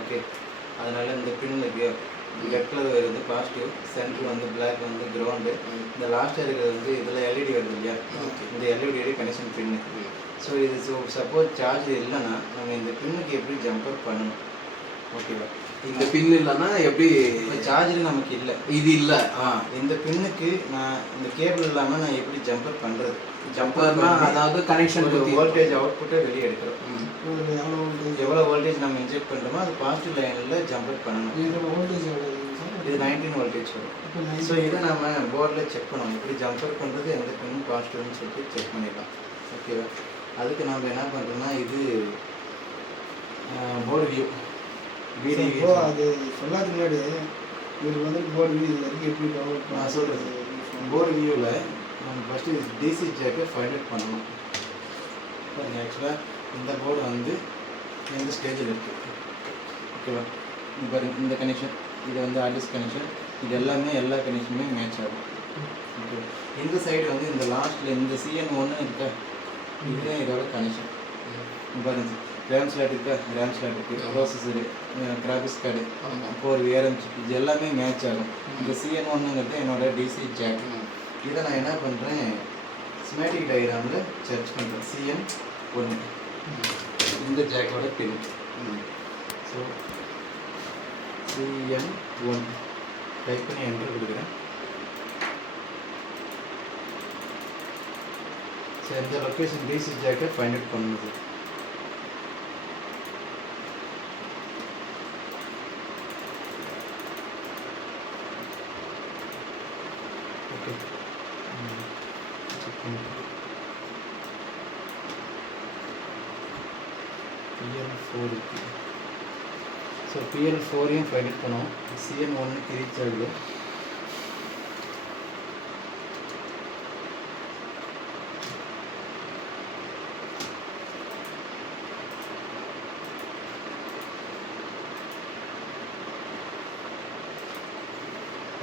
Okay. அதனால் இந்த பின் இருக்கு ரெட் கலர் வருது பாசிட்டிவ், சென்டர் வந்து பிளாக் வந்து கிரவுண்டு, இந்த லாஸ்ட்டாக இருக்கிறது வந்து இதில் எல்இடி வருது இல்லையா, இந்த எல்இடி கனெக்ஷன் பின்னு. ஸோ இது சப்போஸ் சார்ஜ் இல்லைன்னா நம்ம இந்த பின்னுக்கு எப்படி ஜம்பர் பண்ணணும்? ஓகேவா? இந்த பின் இல்லைன்னா எப்படி? இப்போ சார்ஜர் நமக்கு இல்லை, இது இல்லை. இந்த பின்னுக்கு நான் இந்த கேபிள் இல்லாமல் நான் எப்படி ஜம்பர் பண்ணுறது? ஜம்பர்னா அதாவது கனெக்ஷன் வோல்டேஜ் அவுட்புட்டை வெளியே எடுக்கிறோம். எவ்வளோ வோல்டேஜ் நம்ம இன்ஜெக்ட் பண்ணுறோமோ அது பாசிட்டிவ் லைனில் ஜம்பர் பண்ணணும். இது 19 வோல்டேஜ் வரும். ஸோ இதை நம்ம போர்டில் செக் பண்ணணும், எப்படி ஜம்பர் பண்ணுறது, எந்த பின்னு பாசிட்டிவ்னு சொல்லிட்டு செக் பண்ணிடலாம். ஓகேவா? அதுக்கு நம்ம என்ன பண்ணுறோம்னா இது போர்டு வியூ வீடியோ அது சொல்லாதுக்கு முன்னாடி இவர் வந்து போர்டு வியூ வரைக்கும் எப்படி டவுன்லோட் நான் சொல்கிறது. போர்டு வியூவில் நம்ம ஃபஸ்ட்டு டிசி ஜாக்கை ஃபைண்ட் அவுட் பண்ணணும். ஆக்சுவலாக இந்த போர்டு வந்து எந்த ஸ்டேஜில் இருக்குது, ஓகேவா? இப்போ இந்த கனெக்ஷன், இது வந்து ஆர்டிஸ் கனெக்ஷன், இது எல்லாமே எல்லா கனெக்ஷனுமே மேட்ச் ஆகும். ஓகே. இந்த சைடு வந்து இந்த லாஸ்ட்டில் இந்த CN1 இருக்கா, இதுதான் இதோட கனெக்ஷன். பாருங்க, ரேம் ஸ்லாட் இருக்கா, ரேம் ஸ்லாட் இருக்குது, ப்ராசஸரு, கிராஃபிக்ஸ் கார்டு, ஒரு VRM சிப், இது எல்லாமே மேட்ச் ஆகும். இந்த CN1ங்கிறது என்னோட டிசி ஜாக். இதை நான் என்ன பண்ணுறேன், ஸ்மேட்டிக் டயக்ராமில் சர்ச் பண்ணுறேன். CN1 இந்த ஜாக்கோட பின். ஸோ CN1 டைப் பண்ணி என்டர் கொடுக்குறேன். ஸோ இந்த லொக்கேஷன் டிசி ஜாக்கை ஃபைண்ட் அவுட் பண்ணுது. ஓகே. PL4 இருக்குது. ஸோ PL4ஐயும் ஃபைண்ட் அவுட் பண்ணோம். CN1க்கு ரீச் ஆகுது.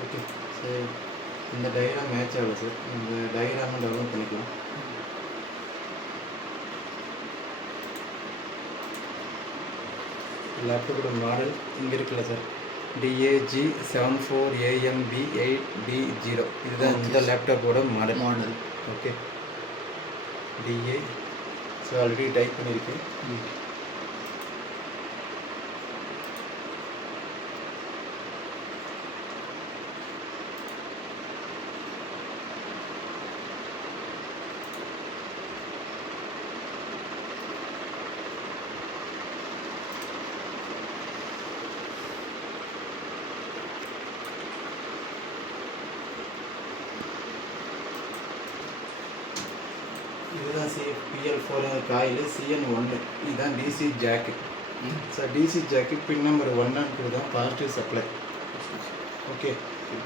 ஓகே. சரி, இந்த டயக்ராம் மேட்ச் ஆகல சார், இந்த டயக்ராமை டெவலப் பண்ணிக்கலாம். லேப்டாப்போட மாடல் இங்கே இருக்குல்ல சார், DAG74AMB8B0, இதுதான் இந்த லேப்டாப்போட model. Okay. DA so already type பண்ணியிருக்கு. இதுதான் PL4 காயில், CN1 இதுதான் DC jack. So DC jack pin number 1 and 2 தான் positive supply. Okay.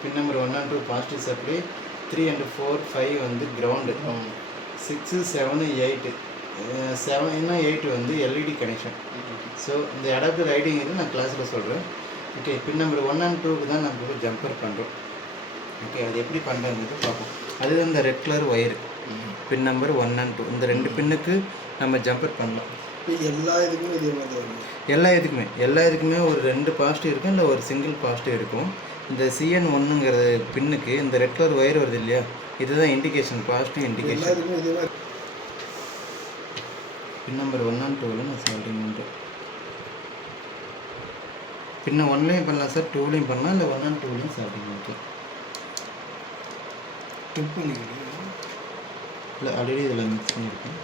Pin number 1 and 2 positive supply, 3 and 4 5 வந்து கிரவுண்டு, 6 7 8 7 8 வந்து எல்இடி கனெக்ஷன். ஸோ இந்த அடாப்டர் ரைடிங் இது நான் கிளாஸில் சொல்கிறேன். ஓகே. பின் நம்பர் 1 and 2க்கு தான் நம்ம ஜம்பர் பண்ணுறோம். ஓகே. அது எப்படி பண்ணுறது பார்ப்போம். அதுதான் இந்த red colour wire, pin number 1 and 2, இந்த ரெண்டு பின்னுக்கு நம்ம ஜம்பர் பண்ணலாம். எல்லா இதுக்குமே இதே மாதிரி வரும். எல்லா இதுக்குமே ஒரு 2 பாசிட்டிவ் இருக்கும், இல்லை ஒரு சிங்கிள் பாசிட்டிவ் இருக்கும். இந்த CN1ங்கிற பின்னுக்கு இந்த ரெட் கலர் ஒயர் வருது இல்லையா, இதுதான் indication, positive indication. Pin number 1 and 2ல நான் சால்டிங் பண்ணுறேன். பின்ன 1லையும் பண்ணலாம் சார், 2லையும் பண்ணலாம், இல்லை 1 and 2லையும் சால்டிங் பண்ணிக்கலாம். டிப் பண்ணிக்கிறேன். இல்லை ஆல்ரெடி இதில் மிக்ஸ் பண்ணியிருக்கேன்.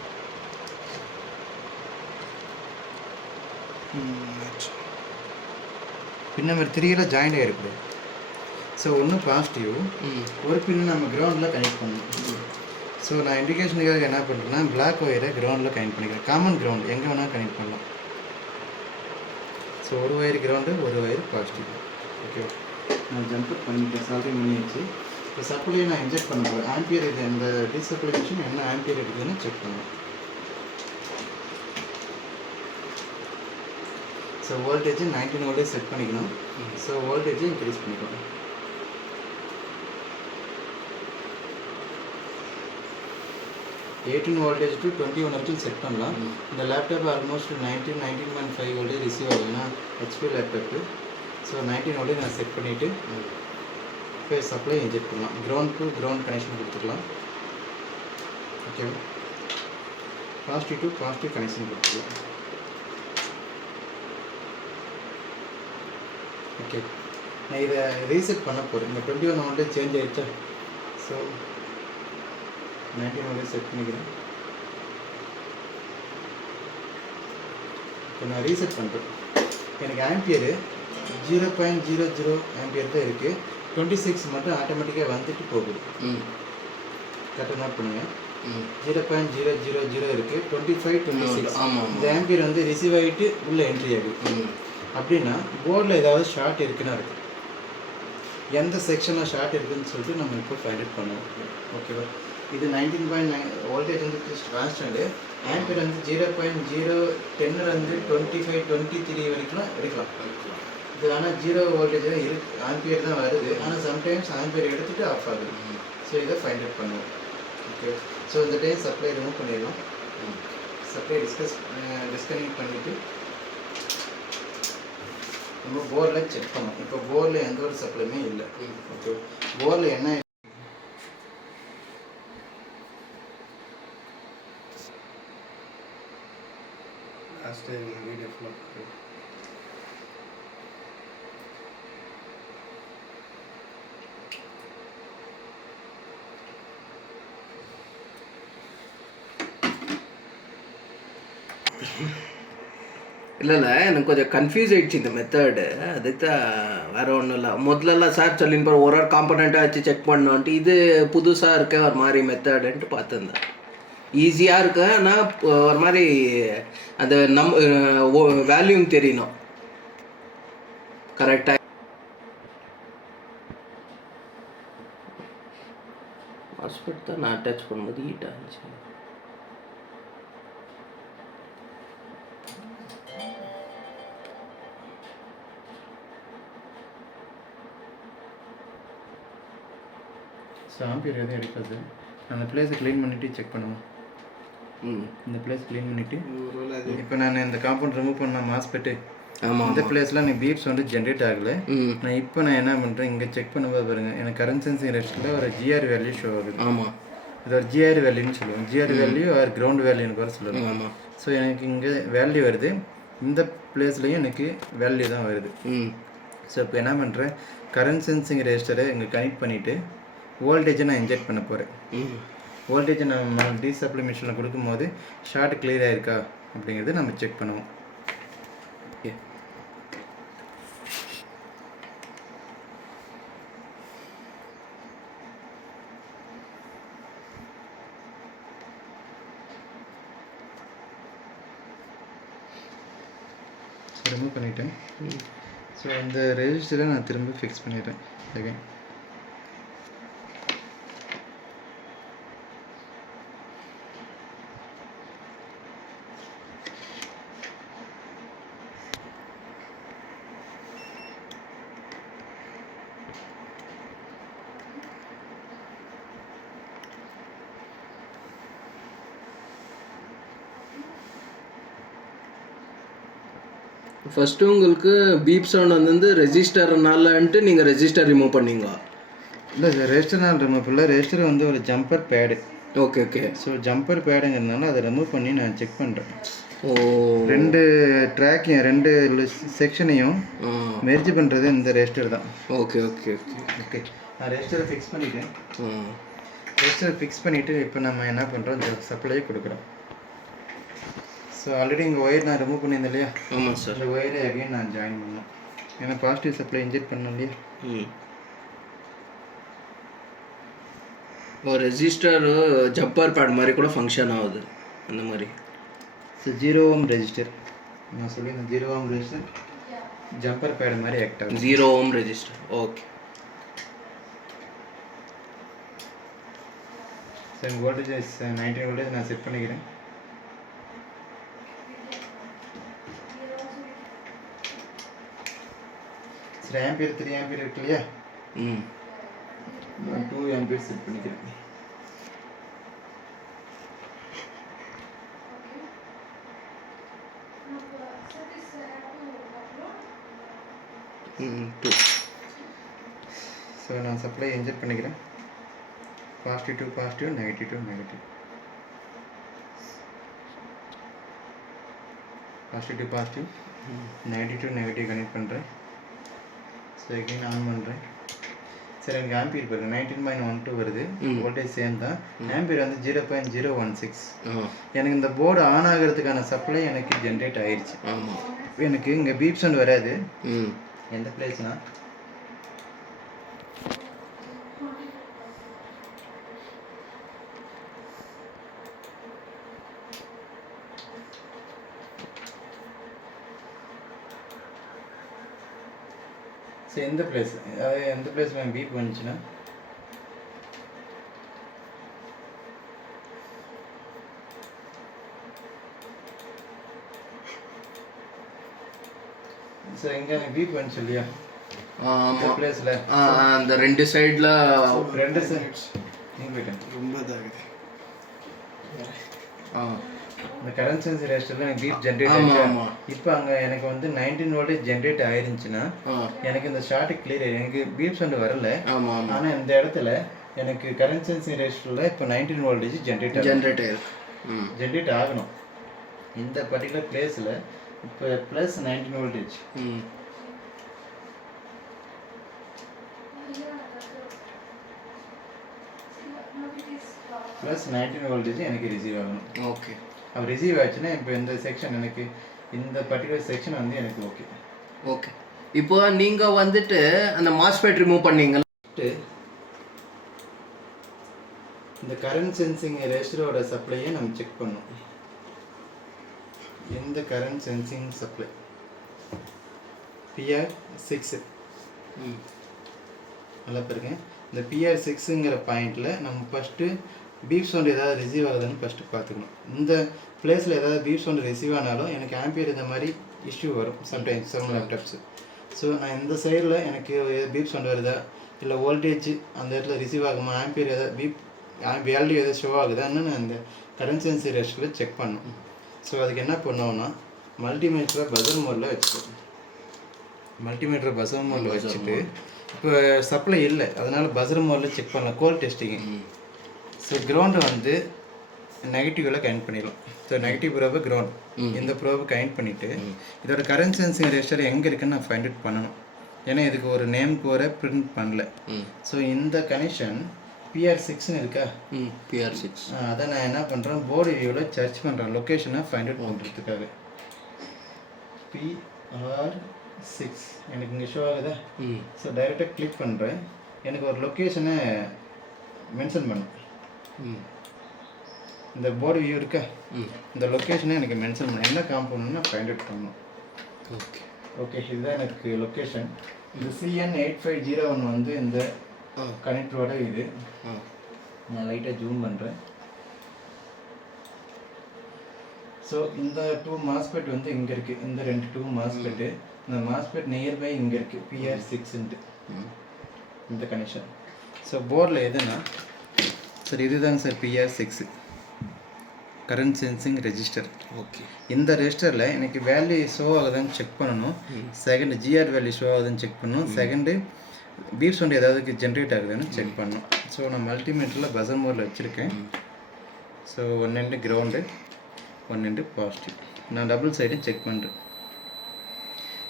பின் நம்பர் 3ல ஜாயிண்ட் ஆகிருக்குது. ஸோ ஒன்று பாசிட்டிவ், ஒரு பின் நம்ம கிரவுண்டில் கனெக்ட் பண்ணணும். ஸோ நான் இண்டிகேஷனுக்காக என்ன பண்ணுறேன்னா பிளாக் ஒயரை கிரவுண்டில் கனெக்ட் பண்ணிக்கிறேன். காமன் கிரவுண்ட் எங்கே வேணால் கனெக்ட் பண்ணலாம். ஸோ ஒரு ஒயர் கிரவுண்டு, ஒரு ஒயர் பாசிட்டிவ். ஓகே. நான் ஜம்பர் பண்ணிட்டேன், சால்டிங் பண்ணிடுச்சு. இப்போ சப்ளையை நான் இன்ஜெக்ட் பண்ண போகிறேன். ஆம்பியர் இது இந்த டிசப்ளை மிஷின் என்ன ஆம்பியர் இருக்குதுன்னு செக் பண்ணுவேன். ஸோ வோல்டேஜ் 19 வோல்டேஜ் செட் பண்ணிக்கணும். ஸோ வோல்டேஜை இன்க்ரீஸ் பண்ணிக்கணும். 18 வோல்டேஜ் டு 21 வரைக்கும் செட் பண்ணலாம். இந்த லேப்டாப் ஆல்மோஸ்ட் 19.5 வோல்டேஜ் ரிசீவ் ஆகுதுன்னா ஹெச்பி லேப்டாப்பு. ஸோ 19 வோல்டேஜ் நான் செட் பண்ணிவிட்டு இப்போ சப்ளை இன்ஜெக்ட் பண்ணலாம். கிரவுண்ட் டு கிரவுண்ட் கனெக்ஷன் கொடுத்துக்கலாம். ஓகேவா, பாசிட்டிவ் டு பாசிட்டிவ் கனெக்ஷன் கொடுத்துக்கலாம். ஓகே, நான் இதை ரீசெட் பண்ண போகிறேன். இந்த 21 வோல்டேஜ் சேஞ்ச் ஆகிடுச்சா? ஸோ 19 வோல்டேஜ் செட் பண்ணிக்கிறேன். இப்போ நான் ரீசெட் பண்ணுறேன். எனக்கு ஆம்பியரு 0.00 ஆம்பியர் தான் இருக்குது. 26 மட்டும் ஆட்டோமேட்டிக்காக வந்துட்டு போகுது. கரெக்டாக நோட் பண்ணுங்கள். 0.000 இருக்குது. 25, 26 இந்த ஆம்பியர் வந்து ரிசீவ் ஆகிட்டு உள்ளே என்ட்ரி ஆகுது. அப்படின்னா போர்டில் ஏதாவது ஷார்ட் இருக்குன்னா இருக்குது. எந்த செக்ஷனில் ஷார்ட் இருக்குதுன்னு சொல்லிட்டு நம்ம இப்போ ஃபைண்ட் அவுட் பண்ணுவோம். ஓகேவா, இது 19.9 வோல்டேஜ் வந்து கான்ஸ்டன்ட்டு. ஆம்பியர் வந்து 0.010 25, 23 வரைக்கும் எடுக்கலாம். இது ஆனால் 0 வோல்டேஜ் தான் இருக்கு, ஆம்பியர் தான் வருது. ஆனால் சம்டைம்ஸ் ஆம்பியர் எடுத்துகிட்டு ஆஃப் ஆகுது. ஸோ இதை ஃபைண்ட் அவுட் பண்ணுவோம். ஓகே, ஸோ இந்த டைம் சப்ளை ரிமூவ் பண்ணிடலாம். சப்ளை டிஸ்கனெக்ட் பண்ணிவிட்டு நம்ம போர்டில் செக் பண்ணோம். இப்போ போர்டில் எந்த ஒரு சப்ளையுமே இல்லை. ஓகே, போர்டில் என்ன லாஸ்ட் வீடியோ ஃபுல்லாக இல்லை எனக்கு கொஞ்சம் கன்ஃபியூஸ் ஆகிடுச்சு இந்த மெத்தடு. அதுக்கு தான் வேறு ஒன்றும் இல்லை. முதல்லலாம் சார் சொல்லின்னு ஒரு காம்பனண்ட்டாக வச்சு செக் பண்ணோன்ட்டு இது புதுசாக இருக்க ஒரு மாதிரி மெத்தடுன்ட்டு பார்த்துருந்தேன். ஈஸியாக இருக்கு, ஆனால் ஒரு மாதிரி அந்த வேல்யூம் தெரியணும் கரெக்டாக. ஹாஸ்பிட்டல் தான் நான் அட்டாச் பண்ணும்போது ஹீட்டாக இருந்துச்சு. ஸோ ஆம்பியர் எதுவும் எடுக்காது. அந்த பிளேஸை க்ளீன் பண்ணிவிட்டு செக் பண்ணுவோம். இந்த பிளேஸ் க்ளீன் பண்ணிவிட்டு இப்போ நான் இந்த காம்பவுண்ட் ரிமூவ் பண்ண மாஸ்பெட்டு இந்த பிளேஸில் எனக்கு பீப்ஸ் வந்து ஜென்ரேட் ஆகலை. நான் என்ன பண்ணுறேன், இங்கே செக் பண்ணும்போது பாருங்கள், எனக்கு கரண்ட் சென்சிங் ரெஸ்ட்டில் ஒரு ஜிஆர் வேல்யூ ஷோ ஆகுது. ஆமாம், இது ஒரு ஜிஆர் வேல்யூன்னு சொல்லுவோம். ஜிஆர் வேல்யூ ஒரு கிரவுண்ட் வேல்யூன்னு கூட சொல்லுவோம். ஆமாம். ஸோ எனக்கு இங்கே வேல்யூ வருது, இந்த பிளேஸ்லையும் எனக்கு வேல்யூ தான் வருது. ஸோ இப்போ என்ன பண்ணுறேன், கரண்ட் சென்சிங் ரெஜிஸ்டரை இங்கே கனெக்ட் பண்ணிவிட்டு வோல்டேஜை நான் இன்ஜெக்ட் பண்ண போகிறேன். வோல்டேஜை நம்ம டீசப்ளை மிஷினில் கொடுக்கும்போது ஷார்ட் கிளியர் ஆகிருக்கா அப்படிங்கிறது நம்ம செக் பண்ணுவோம். ஓகே, ரிமூவ் பண்ணிட்டேன். ஸோ அந்த ரெஜிஸ்டரை நான் திரும்ப ஃபிக்ஸ் பண்ணிடுறேன். ஓகே, ஃபஸ்ட்டு உங்களுக்கு பீப் சவுண்ட் வந்து ரெஜிஸ்டர்னாலன்ட்டு நீங்கள் ரெஜிஸ்டர் ரிமூவ் பண்ணீங்களா? இல்லை சார், ரெஜிஸ்டர் நான் ரிமூவ் இல்லை. ரெஜிஸ்டர் வந்து ஒரு jumper pad. Okay okay. So jumper பேடுங்கிறதுனால அதை ரிமூவ் பண்ணி நான் செக் பண்ணுறேன். ஓ, 2 ட்ராக்கையும் 2 செக்ஷனையும் மெர்ஜ் பண்ணுறது இந்த ரெஜிஸ்டர் தான். ஓகே ஓகே ஓகே ஓகே, நான் ரெஜிஸ்டரை ஃபிக்ஸ் பண்ணிட்டேன். ரெஜிஸ்டரை ஃபிக்ஸ் பண்ணிவிட்டு இப்போ நம்ம என்ன பண்ணுறோம், இந்த சப்ளையை கொடுக்குறோம். ஸோ ஆல்ரெடி இங்கே ஒயர் நான் ரிமூவ் பண்ணியிருந்தேன் இல்லையா? ஆமாம் சார். இந்த ஒயரை அகைன் நான் ஜாயின் பண்ணேன். ஏன்னா பாசிட்டிவ் சப்ளை இன்ஜெக்ட் பண்ணோம் இல்லையா? ஒரு ரெஜிஸ்டர் ஜப்பர் பேட் மாதிரி கூட ஃபங்க்ஷன் ஆகுது அந்த மாதிரி. ஸோ 0 ohm ரெஜிஸ்டர் நான் சொல்லியிருந்தேன். 0 ohm ரெஜிஸ்டர் ஜம்பர் பேட் மாதிரி ஆக்ட் ஆகும். 0 ohm ரெஜிஸ்டர். ஓகே. ஸோ எங்கள் வோல்டேஜ் 19 வோல்டேஜ் நான் செட் பண்ணிக்கிறேன். சரி, ஆம்பியர் 3 ஆம்பியர் இருக்கு இல்லையா? நான் 2 ஆம்பியர் செட் பண்ணிக்கிறேன். 2. ஸோ நான் சப்ளை இன்ஜெக்ட் பண்ணிக்கிறேன். Positive to positive, negative to negative, positive to positive, negative to negative connect பண்ணுறேன். ஸோ எகைன் ஆன் பண்ணுறேன். சரி, எனக்கு ஆம்பியர் பாருங்க 19.12 வருது. வோல்டேஜ் சேம் தான். ஆம்பியர் வந்து 0.016. எனக்கு இந்த போர்டு ஆன் ஆகிறதுக்கான சப்ளை எனக்கு ஜென்ரேட் ஆயிடுச்சு. ஆமாம், எனக்கு இங்கே பீப் சவுண்ட் வராது. எந்த பிளேஸ்னா ஸோ எந்த பிளேஸ், அதாவது எந்த பிளேஸில் பீப் வந்துச்சுன்னா ஸோ எங்கே பீப் வந்துச்சு இல்லையா ஆமாம், பிளேஸில் அந்த 2 சைடில் 2 சைட்ஸ் நீங்கள் போயிட்டேன். ரொம்ப இதாகுது. இந்த கரண்ட் சென்ஸ் ரெஜிஸ்டரில் எனக்கு பீப் ஜென்ரேட் ஆமாம் ஆகிடுச்சு. ஆமாம் இப்போ அங்கே எனக்கு வந்து 19 வோல்டேஜ் ஜென்ரேட் ஆயிருந்துச்சுன்னா எனக்கு இந்த ஷார்ட் கிளியர், எனக்கு பீப் சவுண்ட் வரல. ஆமாம் ஆமாம், ஆனால் இந்த இடத்துல எனக்கு கரண்ட் சென்சிங் ரெஜிஸ்டரில் இப்போ 19 வோல்டேஜ் ஜென்ரேட் ஆயிருக்கு. ஜென்ரேட் ஆகணும். இந்த பர்டிகுலர் பிளேஸில் இப்போ ப்ளஸ் 19 வோல்டேஜ். ப்ளஸ் 19 வோல்டேஜ் எனக்கு ரிசீவ் ஆகணும். ஓகே, அப்போ ரிசீவ் ஆச்சுன்னா இப்போ இந்த செக்ஷன் எனக்கு இந்த பர்டிகுலர் செக்ஷன் வந்து எனக்கு ஓகே. ஓகே. இப்போ நீங்கள் வந்துட்டு அந்த மாஸ்பெட் ரிமூவ் பண்ணீங்களா? இந்த கரண்ட் சென்சிங் ரெஜிஸ்டரோட சப்ளையை நம்ம செக் பண்ணோம். இந்த கரண்ட் சென்சிங் சப்ளை PR6 நல்லா பாருங்க. இந்த PR6ங்கிற பாயிண்டில் நம்ம ஃபஸ்ட்டு பீப் சவுண்ட் ஏதாவது ரிசீவ் ஆகுதுன்னு ஃபஸ்ட்டு பார்த்துக்கணும். இந்த பிளேஸில் ஏதாவது பீப் சவுண்ட் ரிசீவ் ஆனாலும் எனக்கு ஆம்பியர் இந்த மாதிரி இஷ்யூ வரும் சம்டைம்ஸ் செவன் லேப்டாப்ஸு. ஸோ நான் இந்த சைடில் எனக்கு பீப் சவுண்ட் வருதா, இல்லை வோல்டேஜ் அந்த இடத்துல ரிசீவ் ஆகுமா, ஆம்பியர் ஏதாவது வேல்யூ எதாவது ஷோ ஆகுதான்னு நான் இந்த கரண்ட் சென்சிங் ரெஜிஸ்டரில் செக் பண்ணணும். ஸோ அதுக்கு என்ன பண்ணுவோம்னா மல்டிமீட்டரை பஸர் மோடில் வச்சுக்கணும். மல்டிமீட்டரை பஸர் மோடில் வச்சுட்டு இப்போ சப்ளை இல்லை, அதனால் பஸர் மோடில் செக் பண்ணலாம், கோல் டெஸ்டிங்கு. ஸோ கிரவுண்டை வந்து நெகட்டிவில் கனெக்ட் பண்ணிடலாம். ஸோ நெகட்டிவ் ப்ரோபை கிரவுண்ட், இந்த ப்ரோபை கனெக்ட் பண்ணிவிட்டு இதோட கரண்ட் சென்சிங் ரெஜிஸ்டர் எங்கே இருக்குன்னு நான் ஃபைண்ட் அவுட் பண்ணணும். ஏன்னா இதுக்கு ஒரு நேம் கோரை பிரிண்ட் பண்ணல. ஸோ இந்த கனெக்ஷன் PR6ன்னு இருக்கா, PR6 அதை நான் என்ன பண்ணுறேன், போர்டு வியூவில் சர்ச் பண்ணுறேன் லொக்கேஷனை ஃபைண்ட் அவுட் பண்ணுறதுக்காக. PR6 எனக்கு இங்கே ஷோ ஆகுதா. ஸோ டைரெக்டாக கிளிக் பண்ணுறேன், எனக்கு ஒரு லொக்கேஷனை மென்ஷன் பண்ணும். இந்த போர்டு வியூ இருக்கா, இந்த லொக்கேஷனை எனக்கு மென்ஷன் பண்ண என்ன காம்பவுண்ட்னு ஃபைண்ட் அவுட் பண்ணணும். ஓகே ஓகே, இதுதான் எனக்கு லொக்கேஷன். இந்த CN8501 வந்து இந்த கனெக்டரோட இது. நான் லைட்டாக ஜூம் பண்ணுறேன். ஸோ இந்த 2 மாஸ்பெட் வந்து இங்கே இருக்குது, இந்த 2 மாஸ்பெட்டு. இந்த மாஸ்பெட் நியர்பை இங்கே இருக்குது PR6ன்ட்டு இந்த கனெக்ஷன். ஸோ போர்டில் எதுனா சார் இதுதாங்க sir PR6 current sensing register. Okay, இந்த ரெஜிஸ்டரில் எனக்கு வேல்யூ ஷோ ஆகுதுன்னு செக் பண்ணணும். செகண்ட் GR வேல்யூ ஷோ ஆகுதுன்னு செக் பண்ணணும். செகண்டு பீப் சவுண்ட் ஏதாவது ஜென்ரேட் ஆகுதுன்னு செக் பண்ணணும். ஸோ நான் மல்டிமீட்டரில் பஸர் மோடில் வச்சுருக்கேன். So 1 end ground, 1 end positive. நான் டபுள் சைடும் செக் பண்ணுறேன்,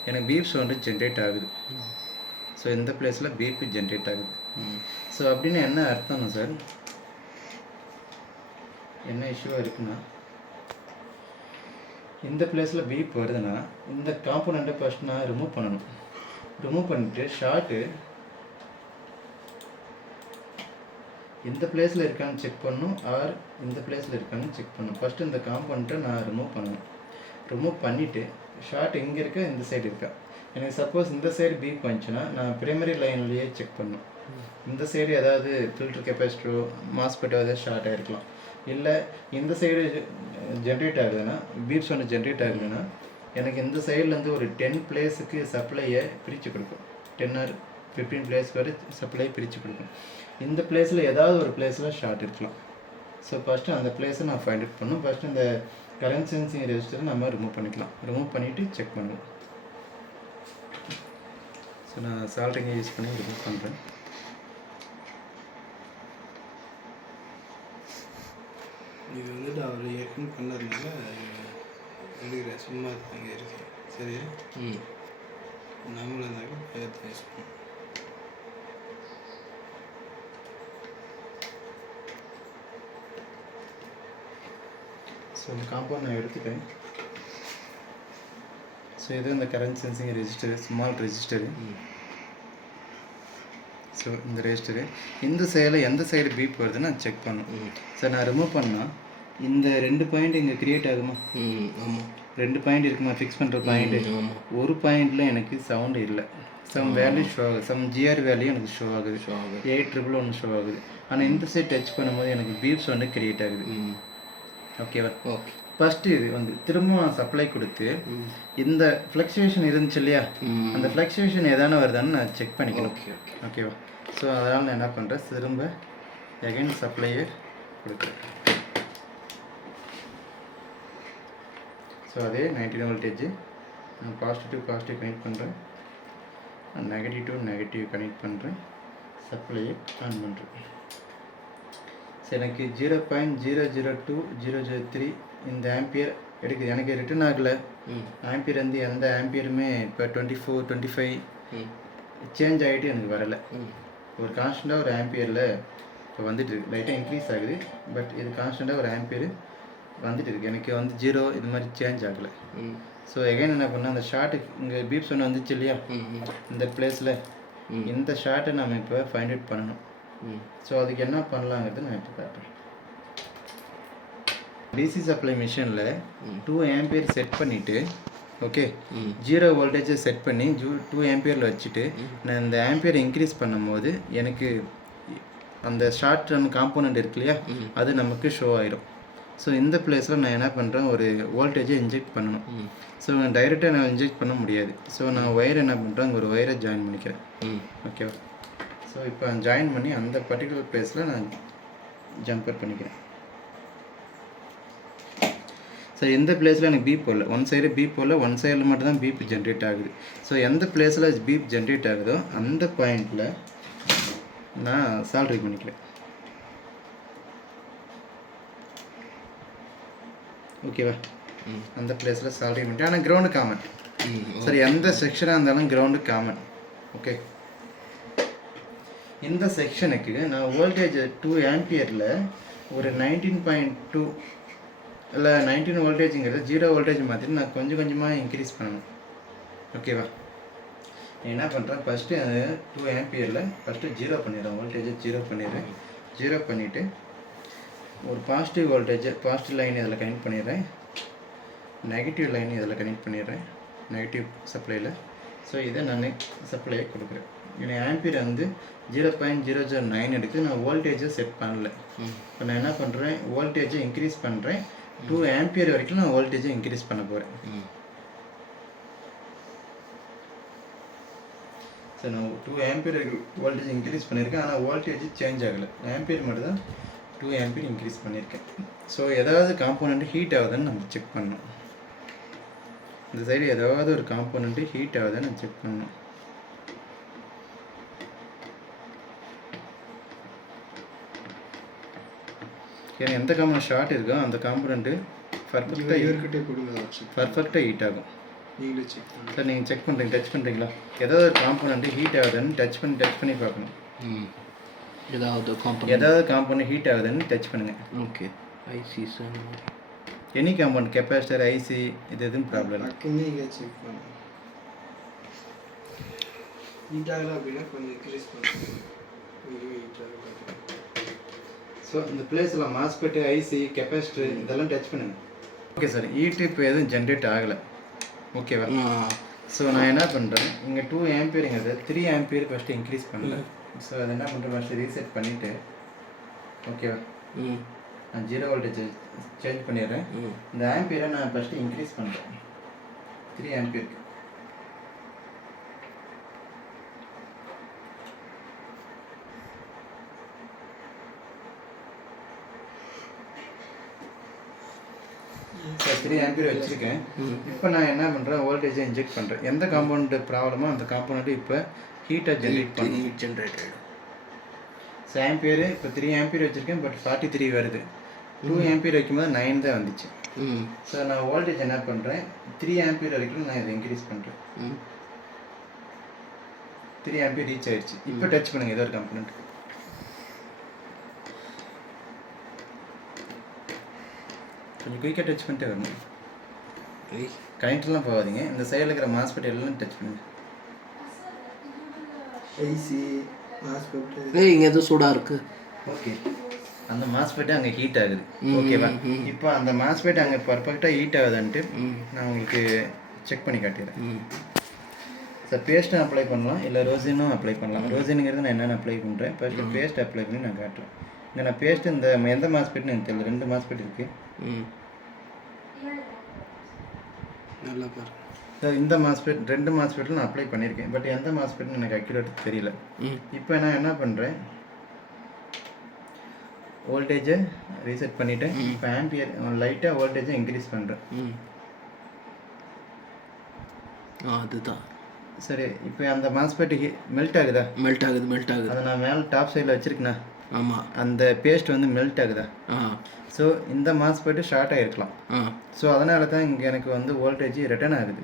எனக்கு பீப் சவுண்டு ஜென்ரேட் ஆகுது. ஸோ இந்த பிளேஸில் பீப் ஜென்ரேட் ஆகுது. ஸோ அப்படின்னு என்ன அர்த்தம்னா சார், என்ன இஷ்யூவாக இருக்குன்னா இந்த பிளேஸில் பீப் வருதுன்னா இந்த காம்போனண்ட்டை ஃபஸ்ட் நான் ரிமூவ் பண்ணணும். ரிமூவ் பண்ணிவிட்டு ஷார்ட்டு இந்த பிளேஸில் இருக்கான்னு செக் பண்ணணும், ஆர் இந்த பிளேஸில் இருக்கான்னு செக் பண்ணணும். ஃபஸ்ட்டு இந்த காம்போனண்ட்டை நான் ரிமூவ் பண்ணணும். ரிமூவ் பண்ணிவிட்டு ஷார்ட் எங்கே இருக்கா, இந்த சைடு இருக்கா. எனக்கு சப்போஸ் இந்த சைடு பீப் வந்துச்சுன்னா நான் ப்ரைமரி லைன்லேயே செக் பண்ணணும். இந்த சைடு ஏதாவது ஃபில்டர் கெப்பாசிட்டரோ மாஸ்பெட்டோ ஏதாவது ஷார்ட் ஆகிருக்கலாம். இல்லை இந்த சைடு ஜென்ரேட் ஆகுதுன்னா பீப் சவுண்ட் ஜென்ரேட் ஆகுதுன்னா எனக்கு இந்த சைட்லேருந்து ஒரு 10 பிளேஸுக்கு சப்ளையை பிரித்து கொடுக்கும். 10 or 15 பிளேஸ் வரை சப்ளையை பிரித்து கொடுக்கும். இந்த பிளேஸில் ஏதாவது ஒரு பிளேஸில் ஷார்ட் இருக்கலாம். ஸோ ஃபஸ்ட்டு அந்த பிளேஸை நான் ஃபைண்ட் அவுட் பண்ணணும். ஃபஸ்ட்டு இந்த கரண்ட் சென்சிங் ரெஜிஸ்டரை நம்ம ரிமூவ் பண்ணிக்கலாம். ரிமூவ் பண்ணிவிட்டு செக் பண்ணுவோம். ஸோ நான் சால்ட்ரிங்கை யூஸ் பண்ணி ரிமூவ் பண்ணுறேன். இது வந்துட்டு அவர் ஏற்கனவே பண்ணதுனால எடுக்கிறேன், சும்மா இங்கே இருக்கு. சரியா? நம்மளும் இருந்தாலும் பயத்தை யூஸ் பண்ணும். ஸோ இந்த காம்பவுண்ட் நான் எடுத்துட்டேன். ஸோ இது இந்த current sensing register, small register. So இந்த ரெஜிஸ்டரு இந்த சைடில் எந்த சைடு பீப் வருதுன்னு நான் செக் பண்ணணும். சார் நான் ரிமூவ் பண்ணால் இந்த 2 பாயிண்ட் இங்கே க்ரியேட் ஆகுமா? ஆமாம், 2 பாயிண்ட் இருக்குமா ஃபிக்ஸ் பண்ணுற பாயிண்ட்டு? ஒரு பாயிண்டில் எனக்கு சவுண்டு இல்லை. சம் வேல்யூ ஷோ ஆகுது, சம் ஜிஆர் வேல்யூ எனக்கு ஷோ ஆகுது, 811 ஷோ ஆகுது. ஆனால் இந்த சைட் டச் பண்ணும்போது எனக்கு பீப் சவுண்டு க்ரியேட் ஆகுது. ஓகேவா? ஓகே. ஃபஸ்ட்டு இது வந்து திரும்ப சப்ளை கொடுத்து இந்த ஃப்ளக்சுவேஷன் இருந்துச்சு இல்லையா, அந்த ஃப்ளக்சுவேஷன் எதான வருதான்னு நான் செக் பண்ணிக்கணும். ஓகேவா? ஸோ அதனால் நான் என்ன பண்ணுறேன், திரும்ப எகைன் சப்ளையை கொடுக்குறேன். ஸோ அதே 19 வோல்டேஜ் நான் பாசிட்டிவ் கனெக்ட் பண்ணுறேன், நெகட்டிவ் கனெக்ட் பண்ணுறேன், சப்ளையை ஆன் பண்ணுறேன். ஸோ எனக்கு 0.002-003 இந்த ஆம்பியர் எடுக்குது. எனக்கு ரிட்டர்ன் ஆகலை. ஆம்பியர் வந்து எந்த ஆம்பியருமே இப்போ 24, 25 சேஞ்ச் ஆகிட்டு எனக்கு வரலை. ஒரு கான்ஸ்டண்ட்டாக ஒரு ஆம்பியரில் இப்போ வந்துட்டு இருக்கு. லைட்டாக இன்க்ரீஸ் ஆகுது, பட் இது கான்ஸ்டண்ட்டாக ஒரு ஆம்பியர் வந்துட்டு இருக்கு. எனக்கு வந்து 0 இது மாதிரி சேஞ்ச் ஆகலை. ஸோ எகைன் என்ன பண்ணால் அந்த ஷார்ட்டுக்கு இங்கே பீப்ஸ் ஒன்று வந்துச்சு இல்லையா இந்த பிளேஸில், இந்த ஷார்ட்டை நம்ம இப்போ ஃபைண்ட் அவுட் பண்ணணும். ஸோ அதுக்கு என்ன பண்ணலாங்கிறது நான் இப்போ காட்டுறேன். டிசி சப்ளை மிஷினில் 2 ஆம்பியர் செட் பண்ணிவிட்டு, ஓகே, 0 வோல்டேஜை செட் பண்ணி 2 ஆம்பியரில் வச்சுட்டு நான் இந்த ஆம்பியர் இன்க்ரீஸ் பண்ணும்போது எனக்கு அந்த ஷார்ட் ரன் காம்போனண்ட் இருக்கு இல்லையா, அது நமக்கு ஷோ ஆயிடும். ஸோ இந்த பிளேஸில் நான் என்ன பண்ணுறேன், ஒரு வோல்டேஜை இன்ஜெக்ட் பண்ணணும். ஸோ டைரெக்டாக நான் இன்ஜெக்ட் பண்ண முடியாது. ஸோ நான் ஒயர் என்ன பண்ணுறேன், ஒரு ஒயரை ஜாயின் பண்ணிக்கிறேன். ஓகேவா? ஸோ இப்போ ஜாயின் பண்ணி அந்த பர்டிகுலர் பிளேஸில் நான் ஜம்பர் பண்ணிக்கிறேன். ஸோ எந்த பிளேஸில் எனக்கு பீப் போடல, ஒன் சைடு பீப் போடல, ஒன் சைடில் மட்டும் தான் பீப் ஜென்ரேட் ஆகுது. ஸோ எந்த பிளேஸில் பீப் ஜென்ரேட் ஆகுதோ அந்த பாயிண்டில் நான் சால்ட்ரி பண்ணிக்கிறேன். ஓகேவா? அந்த பிளேஸில் சால்ட்ரி பண்ணிட்டேன். ஆனால் கிரவுண்டு காமன். சரி, எந்த செக்ஷனாக இருந்தாலும் கிரவுண்டு காமன். ஓகே, இந்த செக்ஷனுக்கு நான் வோல்டேஜ் 2 ஆம்பியரில் ஒரு 19.2 இல்லை 19 வோல்டேஜுங்கிறது 0 வோல்டேஜ் மாதிரி நான் கொஞ்சம் கொஞ்சமாக இன்க்ரீஸ் பண்ணணும். ஓகேவா? என்ன பண்ணுறேன், ஃபஸ்ட்டு 2 ஆம்பியரில் ஃபஸ்ட்டு 0 பண்ணிடுறேன், வோல்டேஜை 0 பண்ணிடுறேன். 0 பண்ணிவிட்டு ஒரு பாசிட்டிவ் வோல்டேஜை, பாசிட்டிவ் லைன் இதில் கனெக்ட் பண்ணிடுறேன், நெகட்டிவ் லைன் இதில் கனெக்ட் பண்ணிடுறேன், நெகட்டிவ் சப்ளையில். ஸோ இதை நான் சப்ளையை கொடுக்குறேன். எனக்கு ஆம்பியர் வந்து 0.009 எடுத்து நான் வோல்டேஜை செட் பண்ணல. இப்போ நான் என்ன பண்ணுறேன், வோல்டேஜை இன்க்ரீஸ் பண்ணுறேன். 2 ஆம்பியர் வரைக்கும் நான் வோல்டேஜை இன்க்ரீஸ் பண்ண போகிறேன். சரி, நான் 2 ஆம்பியர் வோல்டேஜ் இன்க்ரீஸ் பண்ணியிருக்கேன், ஆனால் வோல்டேஜ் சேஞ்ச் ஆகலை. ஆம்பியர் மட்டும் தான் 2 ஆம்பியர் இன்க்ரீஸ் பண்ணியிருக்கேன். ஸோ ஏதாவது காம்போனண்ட் ஹீட் ஆகுதுன்னு நம்ம செக் பண்ணணும். இந்த சைடு ஏதாவது ஒரு காம்போனண்ட்டு ஹீட் ஆகுதுன்னு நம்ம செக் பண்ணணும். ஏன்னா எந்த காம்போனண்ட் ஷார்ட் இருக்கோ அந்த காம்போனண்ட்டு பர்ஃபெக்டாக ஹீட் ஆகும். நீங்களே செக் பண்ணுங்க சார். நீங்கள் செக் பண்ணுறீங்க, டச் பண்ணுறீங்களா? ஏதாவது ஒரு காம்போனண்ட்டு ஹீட் ஆகுதுன்னு டச் பண்ணி பார்க்கணும். ஏதாவது காம்போனண்ட் ஹீட் ஆகுதுன்னு டச் பண்ணுங்கள். Okay, IC sir, any component, capacitor, IC, இது எதுவும் ப்ராப்ளம் இல்லை. இங்கே செக் பண்ணுங்க. ஹீட் ஆகலை அப்படின்னா கொஞ்சம் இன்க்ரீஸ் பண்ணுங்க. ஹீட் ஆகலை. ஸோ இந்த பிளேஸில் மாஸ்பெட்டு, ஐசி, கெப்பாசிட்டர் இதெல்லாம் டச் பண்ணுங்க. ஓகே சார், ஹீட்டு இப்போ எதுவும் ஜென்ரேட் ஆகலை. ஓகேவா? ஸோ நான் என்ன பண்ணுறேன், இங்கே 2 ஆம்பியருங்கிறது 3 ஆம்பியர் ஃபஸ்ட்டு இன்க்ரீஸ் பண்ணல. ஸோ அதை என்ன பண்ணுறேன், ஃபஸ்ட்டு ரீசெட் பண்ணிவிட்டு, ஓகேவா, நான் 0 வோல்டேஜ் சேஞ்ச் பண்ணிடுறேன். இந்த ஆம்பியரை நான் ஃபஸ்ட்டு இன்க்ரீஸ் பண்ணுறேன் 3 ஆம்பியருக்கு. 3 ஆம்பியர் வச்சுருக்கேன். இப்போ நான் என்ன பண்ணுறேன், வோல்டேஜை இன்ஜெக்ட் பண்ணுறேன். எந்த காம்பவுண்ட் ப்ராப்ளமோ அந்த காம்பவுண்ட் இப்போ ஹீட்டாக ஜென்ரேட் பண்ணி ஹீட் ஜென்ரேட் ஆகிடும். ஆம்பியர் இப்போ 3 ஆம்பியர் வச்சுருக்கேன், பட் 43 வருது. 2 ஆம்பியர் வைக்கும்போது 9 தான் வந்துச்சு. ஸோ நான் வோல்டேஜ் என்ன பண்ணுறேன், 3 ஆம்பியர் வரைக்கும் நான் இதை இன்க்ரீஸ் பண்ணுறேன். 3 ஆம்பியர் ரீச் ஆயிடுச்சு. இப்போ டச் பண்ணுங்க ஏதோ ஒரு காம்பனண்ட். கொஞ்சம் குயிக்காக டச் பண்ணிட்டே வரணும். கரண்ட்லாம் போகாதீங்க. இந்த சைடில் இருக்கிற மாஸ்பெட் எல்லாம் டச் பண்ணுங்க. ஐசி மாஸ்பெட் இங்கே எதுவும் சூடாக இருக்குது. ஓகே, அந்த மாஸ்பெட்டு அங்கே ஹீட் ஆகுது. ஓகேவா? இப்போ அந்த மாஸ்பெட் அங்கே பர்ஃபெக்டாக ஹீட் ஆகுதுன்ட்டு நான் உங்களுக்கு செக் பண்ணி காட்டிடுறேன். சார் பேஸ்ட்டும் அப்ளை பண்ணலாம், இல்லை ரோசினும் அப்ளை பண்ணலாம். ரோசினுங்கிறது நான் என்னென்ன அப்ளை பண்ணுறேன், ஃபஸ்ட்டு பேஸ்ட் அப்ளை பண்ணி நான் காட்டுறேன். இங்கே நான் பேஸ்ட்டு இந்த எந்த மாஸ்பெட்னு எனக்கு தெரியல, 2 மாஸ்பெட் இருக்குது. நல்லா பாரு சார் இந்த மாஸ்பெட் 2 மாஸ்பெட்டில் நான் அப்ளை பண்ணியிருக்கேன், பட் எந்த மாஸ்பெட்னு எனக்கு அக்யூரேட் தெரியல. இப்போ நான் என்ன பண்ணுறேன், வோல்டேஜை ரீசெட் பண்ணிவிட்டேன். இப்போ ஆம்பியர் லைட்டாக வோல்டேஜை இன்க்ரீஸ் பண்ணுறேன். அதுதான் சரி. இப்போ அந்த மாஸ்பெட் மெல்ட் ஆகுதா? மெல்ட் ஆகுது. அதை நான் மேலே டாப் சைடில் வச்சுருக்கேண்ணா. ஆமாம், அந்த பேஸ்ட் வந்து மெல்ட் ஆகுதா? ஸோ இந்த மாஸ்பெட்டு ஷார்ட் ஆகிருக்கலாம். ஸோ அதனால தான் இங்கே எனக்கு வந்து வோல்டேஜ் ரிட்டர்ன் ஆகுது.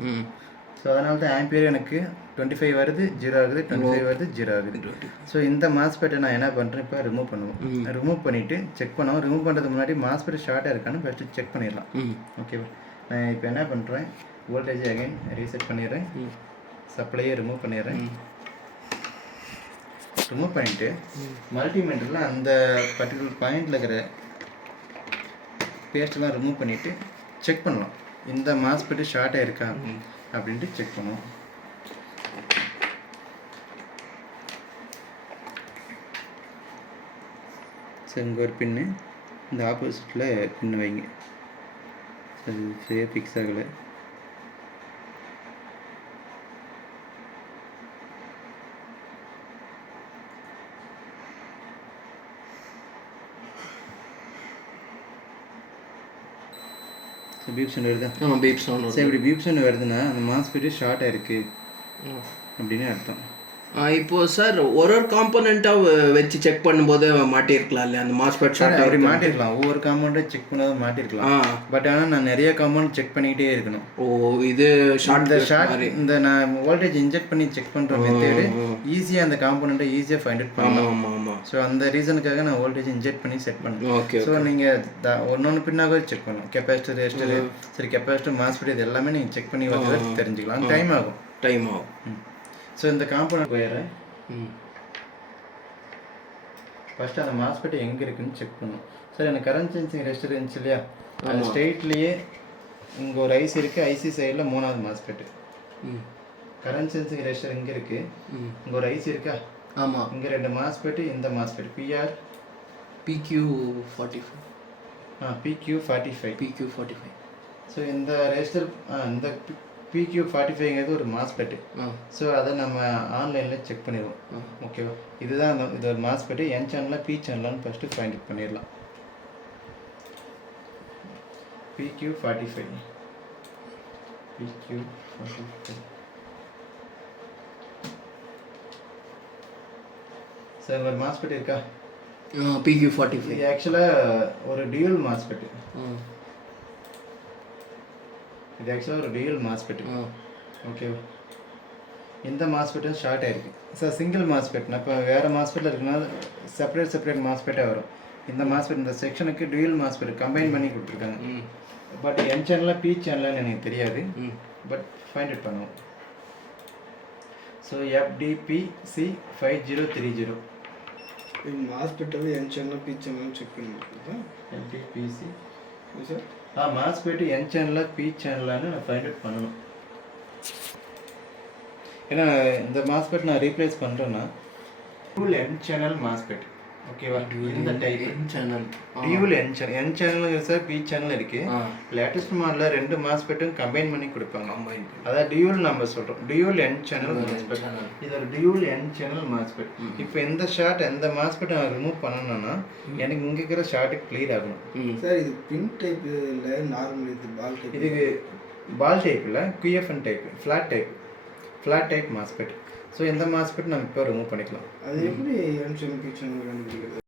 ஸோ அதனால தான் ஆம்பியர் எனக்கு 25 வருது, 0 ஆகுது, 25 வருது, 0 ஆகுது. ஸோ இந்த மாஸ்பெட்டை நான் என்ன பண்ணுறேன், இப்போ ரிமூவ் பண்ணுவோம். ரிமூவ் பண்ணிவிட்டு செக் பண்ணுவோம். ரிமூவ் பண்ணுறதுக்கு முன்னாடி மாஸ்பெட் ஷார்ட்டாக இருக்கான்னு ஃபஸ்ட்டு செக் பண்ணிடலாம். ஓகேவா? நான் இப்போ என்ன பண்ணுறேன், வோல்டேஜ் அகைன் ரீசெட் பண்ணிடுறேன். சப்ளையை ரிமூவ் பண்ணிடுறேன். ரிமூவ் பண்ணிவிட்டு மல்டிமீட்டரில் அந்த பர்டிகுலர் பாயிண்டில் இருக்கிற பேஸ்ட்டெல்லாம் ரிமூவ் பண்ணிவிட்டு செக் பண்ணலாம், இந்த மாஸ்பெட்டு ஷார்ட்டாக இருக்கா அப்படின்ட்டு செக் பண்ணுவோம். ஸோ இங்கே ஒரு பின்னு, இந்த ஆப்போசிட்டில் பின்னு வைங்க. அது சரியாக ஃபிக்ஸ் ஆகலை. பீப் சவுண்ட் வருதா? Beep sound. சரி, இப்படி பீப் சவுண்ட் வருதுன்னா அந்த மாஸ்பெட்டு ஷார்ட்டாக இருக்குது அப்படின்னு அர்த்தம். இப்போ சார் ஒரு காம்பனண்ட்டாக வச்சு செக் பண்ணும்போது மாட்டிருக்கலாம் இல்லையா அந்த மாஸ்பெட் ஷார்ட்? அப்படி மாட்டிருக்கலாம், ஒவ்வொரு காம்பவுண்டை செக் பண்ணாத மாட்டிருக்கலாம். பட் ஆனால் நான் நிறைய காம்பவுண்ட் செக் பண்ணிக்கிட்டே இருக்கணும். இது இந்த நான் வோல்டேஜ் இன்ஜெக்ட் பண்ணி செக் பண்ணுற மெத்தேடு ஈஸியாக அந்த காம்பனண்ட்டை ஈஸியாக ஃபைண்ட் அவுட் பண்ணலாம். ஸோ அந்த ரீசனுக்காக நான் வோல்டேஜ் இன்ஜெக்ட் பண்ணி செட் பண்ணுறேன். ஸோ நீங்கள் ஒன்று பின்னாக செக் பண்ணலாம். கெப்பாசிட்டர், ரெசிஸ்டர், சரி கெப்பாசிட்டர், மாஸ்பெட் இது எல்லாமே நீங்கள் செக் பண்ணி தெரிஞ்சுக்கலாம். டைம் ஆகும். ஸோ இந்த காம்பவுண்ட் போயிடுறேன். ஃபஸ்ட்டு அந்த மாஸ்பெட் எங்கே இருக்குன்னு செக் பண்ணும். சார் எனக்கு கரண்ட் சென்சிங் ரெசிஸ்டர் இருந்துச்சு இல்லையா, அந்த ஸ்ட்ரெயிட்லேயே இங்கே ஒரு ஐசி இருக்குது, ஐசி சைடில் 3வது மாஸ்பெட்டு. கரண்ட் சென்சிங் ரெசிஸ்டர் இங்கே இருக்குது, இங்கே ஒரு ஐசி இருக்கா? ஆமாம். இங்கே 2 மாஸ்பெட்டு, இந்த MOSFET PR PQ45. PQ45. So இந்த ரெசிஸ்டர் இந்த PQ45ங்கிறது ஒரு மாஸ்பெட்டு. ஸோ அதை நம்ம ஆன்லைனில் செக் பண்ணிடுவோம். ஓகேவா? இதுதான் இது ஒரு மாஸ்பெட்டு. என் சேனலில் பி சேனலான்னு ஃபஸ்ட்டு ஃபைண்ட் அவுட் பண்ணிடலாம். PQ45. சார் ஒரு மாஸ்பெட் இருக்கா? PQ45. இது ஆக்சுவலாக ஒரு டியூல் மாஸ்பெட்டு. இது ஆக்சுவலாக ஒரு டியூல் மாஸ்பெட்டு. ஓகேவா? இந்த மாஸ்பெட்டும் ஷார்ட் ஆகிருக்கு. சார் சிங்கிள் மாஸ்பெட், நான் இப்போ வேறு மாஸ்பெட்டில் இருக்குனால செப்பரேட் மாஸ்பெட்டாக வரும். இந்த மாஸ்பெட் இந்த செக்ஷனுக்கு டியூல் மாஸ்பெட் கம்பைன் பண்ணி கொடுத்துருக்காங்க. பட் என் சேனலில் பி சேனல்னு எனக்கு தெரியாது. பட் ஃபைண்ட் அவுட் பண்ணுவோம். ஸோ FDPC5030 மாஸ்பெட்டல் என் சேனல் பி சேனல் செக் பண்ணிருக்கேன். FDPC சார் மாஸ்பெட் என் சேனலில் பி சேனலான்னு நான் ஃபைண்ட் அவுட் பண்ணணும். ஏன்னா இந்த மாஸ்பெட் நான் ரீப்ளேஸ் பண்ணுறேன்னா ஃபுல் என் சேனல் மாஸ்பெட். ஓகேவா இந்த டைப் சேனல் டியூல் என் சேனல் சார் பி சேனல் இருக்கு லேட்டஸ்ட் மாடலில் 2 மாஸ்பெட்டும் கம்பைன் பண்ணி கொடுப்பாங்க. அதாவது டியூல் நம்ம சொல்கிறோம், டியூல் என் சேனல் மாஸ்பெட். இது ஒரு டியூல் என் சேனல் மாஸ்பெட். இப்போ எந்த ஷார்ட் எந்த மாஸ்பெட்டை நான் ரிமூவ் பண்ணணும்னா எனக்கு இங்கே இருக்கிற ஷார்ட்டுக்கு கிளியர் ஆகணும். சார் இது பின் டைப் இல்லை, நார்மல் இது பால் டைப். இதுக்கு பால் டைப் இல்லை, QFN type, flat type MOSFET. So இந்த மாஸ்பெட் நம்ம இப்போ ரிமூவ் பண்ணிக்கலாம். அது எப்படி என் சேனல் பி சேனல் கண்டுபிடிக்கிறது?